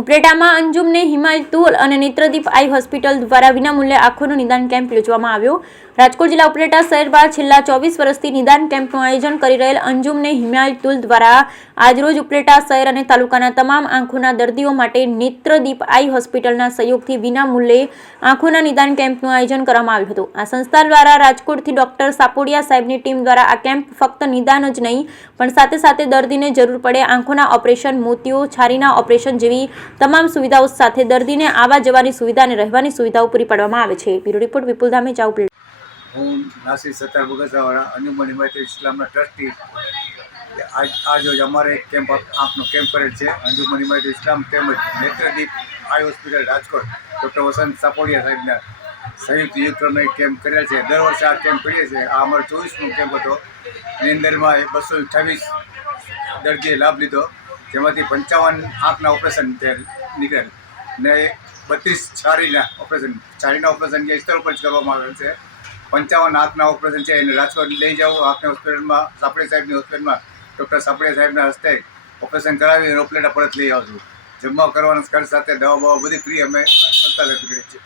ઉપલેટામાં અંજુમને હિમાયતુલ અને નેત્રદીપ આઈ હોસ્પિટલ દ્વારા વિનામૂલ્યે આંખોનું નિદાન કેમ્પ યોજવામાં આવ્યો। રાજકોટ જિલ્લા ઉપલેટા શહેરમાં છેલ્લા 24 વર્ષથી નિદાન કેમ્પનું આયોજન કરી રહેલ અંજુમને હિમાયતુલ દ્વારા આજરોજ ઉપલેટા શહેર અને તાલુકાના તમામ આંખોના દર્દીઓ માટે નેત્રદીપ આઈ હોસ્પિટલના સહયોગથી વિનામૂલ્યે આંખોના નિદાન કેમ્પનું આયોજન કરવામાં આવ્યું હતું। આ સંસ્થા દ્વારા રાજકોટથી ડોક્ટર સાપોડિયા સાહેબની ટીમ દ્વારા આ કેમ્પ ફક્ત નિદાન જ નહીં પણ સાથે સાથે દર્દીને જરૂર પડે આંખોના ઓપરેશન, મોતિયો, છારીના ઓપરેશન જેવી તમામ સુવિધાઓ સાથે દર્દીને આવવા જવાની સુવિધા અને રહેવાની સુવિધાઓ પૂરી પાડવામાં આવે છે। બ્યુરો રિપોર્ટ વિપુલ ધામેચા, ઉપલેટા। હું નાસિર સત્તાર બગસરાવાળા અંજુમન હિમાયતુલ ઇસ્લામના ટ્રસ્ટી। આજ રોજ અમારે એક કેમ્પ આંખનો કેમ્પ કરેલ છે। અંજુમન હિમાયતુલ ઇસ્લામ તેમજ નેત્રદીપ આઈ હોસ્પિટલ રાજકોટ ડૉક્ટર વસંત સાપોડિયા સાહેબના સંયુક્ત યુક્રમે કેમ્પ કરેલ છે। દર વર્ષે આ કેમ્પ કરીએ છીએ। આ અમારો 24મો કેમ્પ હતો। એની અંદરમાં 228 દર્દીએ લાભ લીધો, જેમાંથી 55 આંખના ઓપરેશન નીકળેલ ને 32 છારીના ઓપરેશન જે સ્તર ઉપર જ કરવામાં આવેલ છે। 55 આંખના ઓપરેશન છે એને રાજકોટ લઈ જવું, આંખના હોસ્પિટલમાં સાપડિયા સાહેબની હોસ્પિટલમાં ડૉક્ટર સાપડિયા સાહેબના હસ્તે ઓપરેશન કરાવી અને ઉપલેટા પરત લઈ આવશું। જમવા કરવાનો ખર્ચ સાથે દવા બધી ફ્રી અમે સંસ્થા તરફથી કરીએ છીએ।